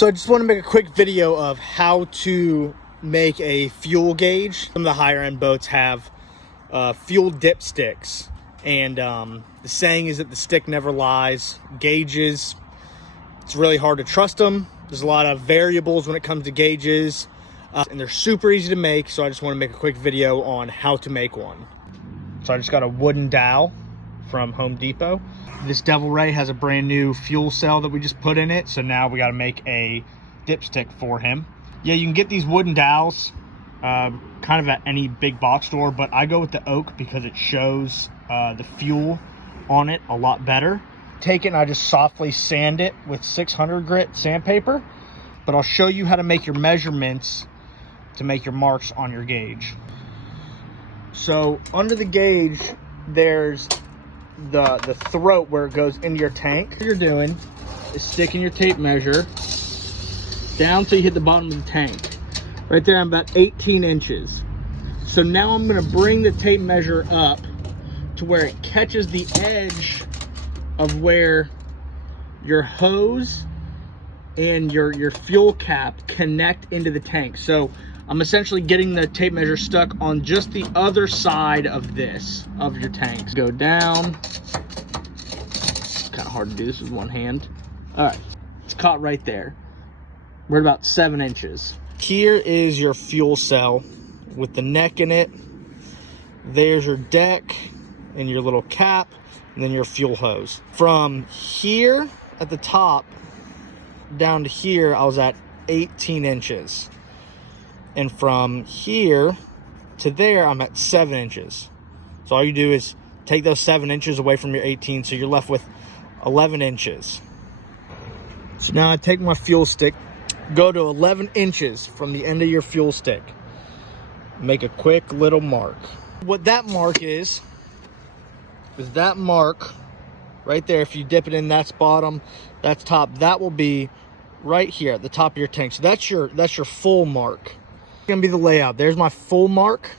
So I just want to make a quick video of how to make a fuel gauge. Some of the higher end boats have fuel dipsticks, and the saying is that the stick never lies. Gauges, it's really hard to trust them. There's a lot of variables when it comes to gauges, and they're super easy to make. So I just want to make a quick video on how to make one. So I just got a wooden dowel from Home Depot. This Devil Ray has a brand new fuel cell that we just put in it, so now we got to make a dipstick for him. Yeah, you can get these wooden dowels kind of at any big box store, but I go with the oak because it shows the fuel on it a lot better. Take it and I just softly sand it with 600 grit sandpaper, but I'll show you how to make your measurements to make your marks on your gauge. So under the gauge, there's the throat where it goes into your tank. What you're doing is sticking your tape measure down till you hit the bottom of the tank. Right there, I'm about 18 inches. So now I'm gonna bring the tape measure up to where it catches the edge of where your hose and your fuel cap connect into the tank. So I'm essentially getting the tape measure stuck on just the other side of this, of your tank. Go down. It's kind of hard to do this with one hand. All right, it's caught right there. We're at about 7 inches. Here is your fuel cell with the neck in it. There's your deck and your little cap, and then your fuel hose. From here at the top down to here, I was at 18 inches. And from here to there, I'm at 7 inches. So all you do is take those 7 inches away from your 18, so you're left with 11 inches. So now I take my fuel stick, go to 11 inches from the end of your fuel stick. Make a quick little mark. What that mark is that mark right there. If you dip it in, that's bottom, that's top. That will be right here at the top of your tank. So that's your full mark. Gonna be the layout. There's my full mark.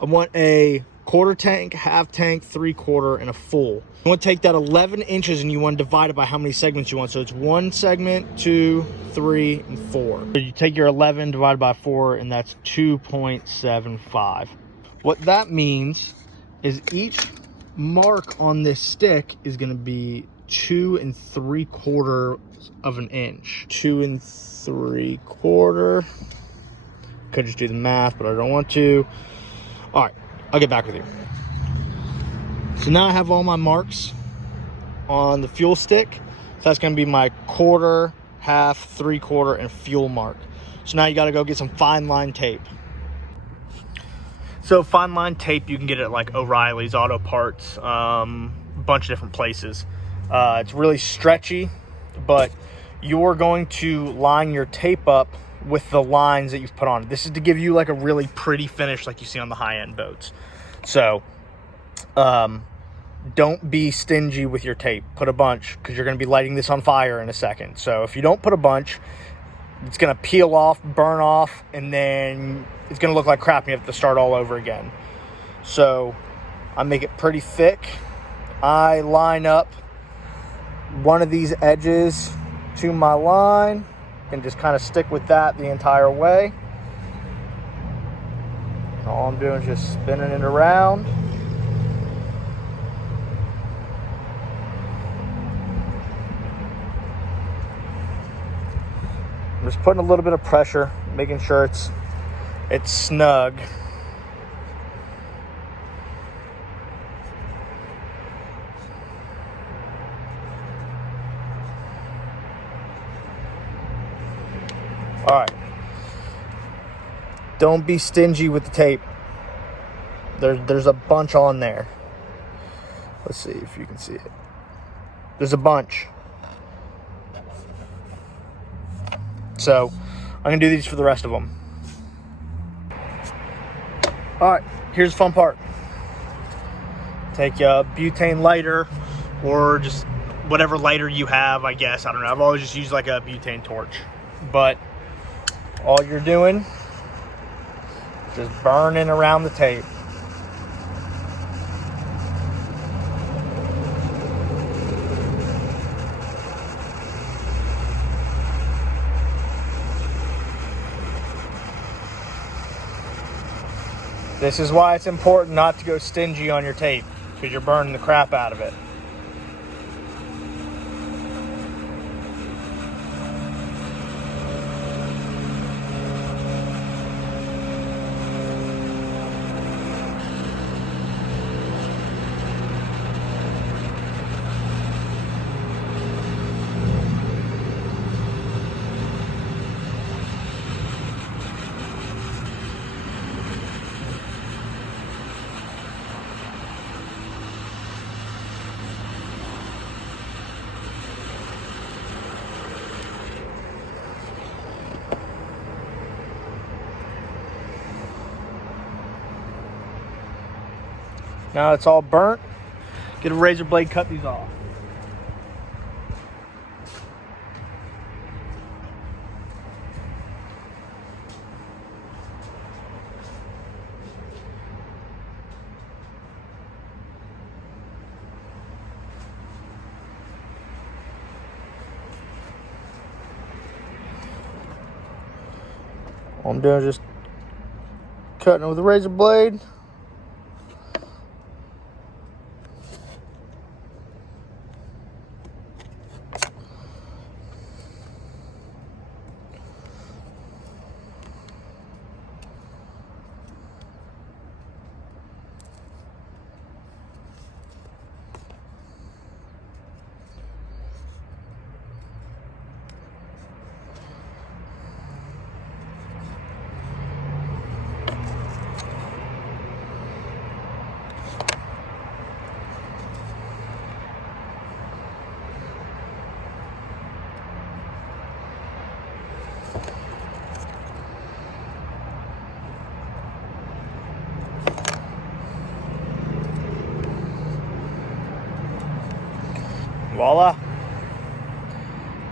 I want a quarter tank, half tank, 3/4, and a full. You want to take that 11 inches and you want to divide it by how many segments you want. So it's 1 segment, 2, 3, and 4. So you take your 11 divided by 4, and that's 2.75. What that means is each mark on this stick is going to be 2 3/4 of an inch. 2 3/4. Could just do the math, but I don't want to. All right, I'll get back with you. So now I have all my marks on the fuel stick. So that's gonna be my quarter, half, 3/4, and fuel mark. So now you gotta go get some fine line tape. So fine line tape, you can get it at like O'Reilly's Auto Parts, a bunch of different places. It's really stretchy, but you're going to line your tape up with the lines that you've put on. This is to give you like a really pretty finish like you see on the high-end boats. So don't be stingy with your tape. Put a bunch, because you're going to be lighting this on fire in a second. So if you don't put a bunch, it's going to peel off, burn off, and then it's going to look like crap and you have to start all over again. So I make it pretty thick. I line up one of these edges to my line and just kind of stick with that the entire way. All I'm doing is just spinning it around. I'm just putting a little bit of pressure, making sure it's snug. All right. Don't be stingy with the tape. There's a bunch on there. Let's see if you can see it. There's a bunch. So I'm gonna do these for the rest of them. All right, here's the fun part. Take a butane lighter, or just whatever lighter you have, I guess. I don't know. I've always just used like a butane torch. But all you're doing is just burning around the tape. This is why it's important not to go stingy on your tape, because you're burning the crap out of it. Now it's all burnt. Get a razor blade, cut these off. All I'm doing is just cutting it with a razor blade. Voila.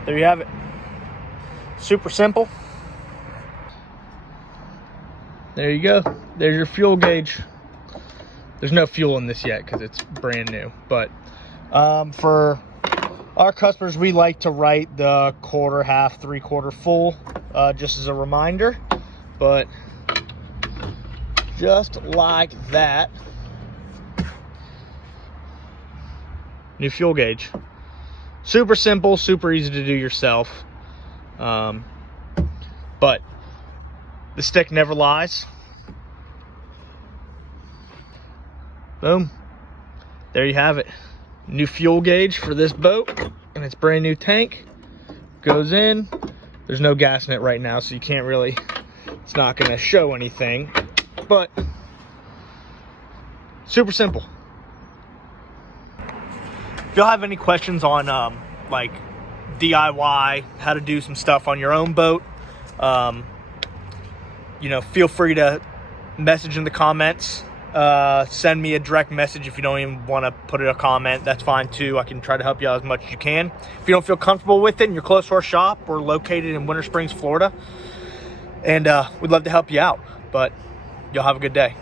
There you have it. Super simple. There you go. There's your fuel gauge. There's no fuel in this yet because it's brand new. But for our customers, we like to write the quarter, half, 3/4 full, just as a reminder. But just like that. New fuel gauge. Super simple, super easy to do yourself. But the stick never lies. Boom. There you have it. New fuel gauge for this boat, and its brand new tank. Goes in. There's no gas in it right now, so you can't really, it's not gonna show anything, but super simple. If y'all have any questions on like DIY, how to do some stuff on your own boat, you know, feel free to message in the comments. Send me a direct message if you don't even want to put it a comment. That's fine too. I can try to help you out as much as you can. If you don't feel comfortable with it and you're close to our shop, we're located in Winter Springs, Florida, and we'd love to help you out. But y'all have a good day.